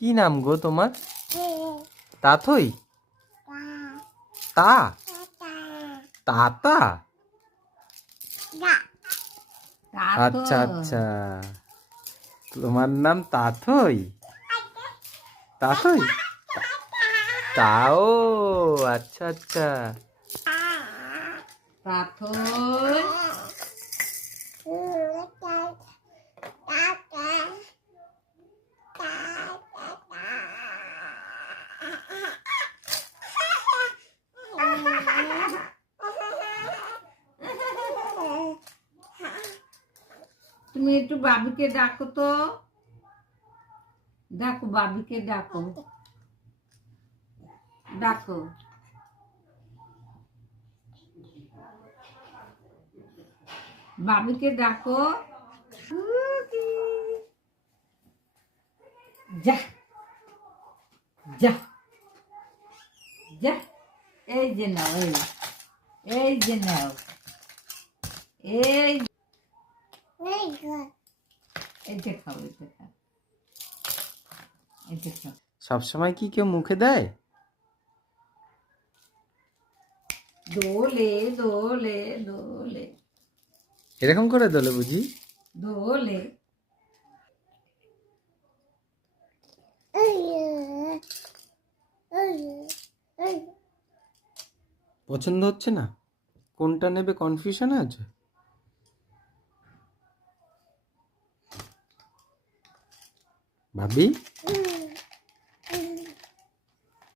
কি নাম গো তোমার? তাথই? তা? তাতা? আচ্ছা আচ্ছা, তোমার নাম তাথই? তাথই? তাও, আচ্ছা আচ্ছা। পাথর তুমি একটু বাবিকে ডাকো তো, ডাকো বাবিকে ডাকো, ডাকো বাবিকে ডাকো। যা যা যা, এই যে নাও, এই যে নাও, এই এটা খাও, এটা খাও, এটা খাও। সবসময় কি কেউ মুখে দেয়? দোলে দোলে দোলে এরকম করে দোলে বুঝি? দোলে। পছন্দ হচ্ছে না? কোনটা নেবে কনফিউশনে আছে? ভাবি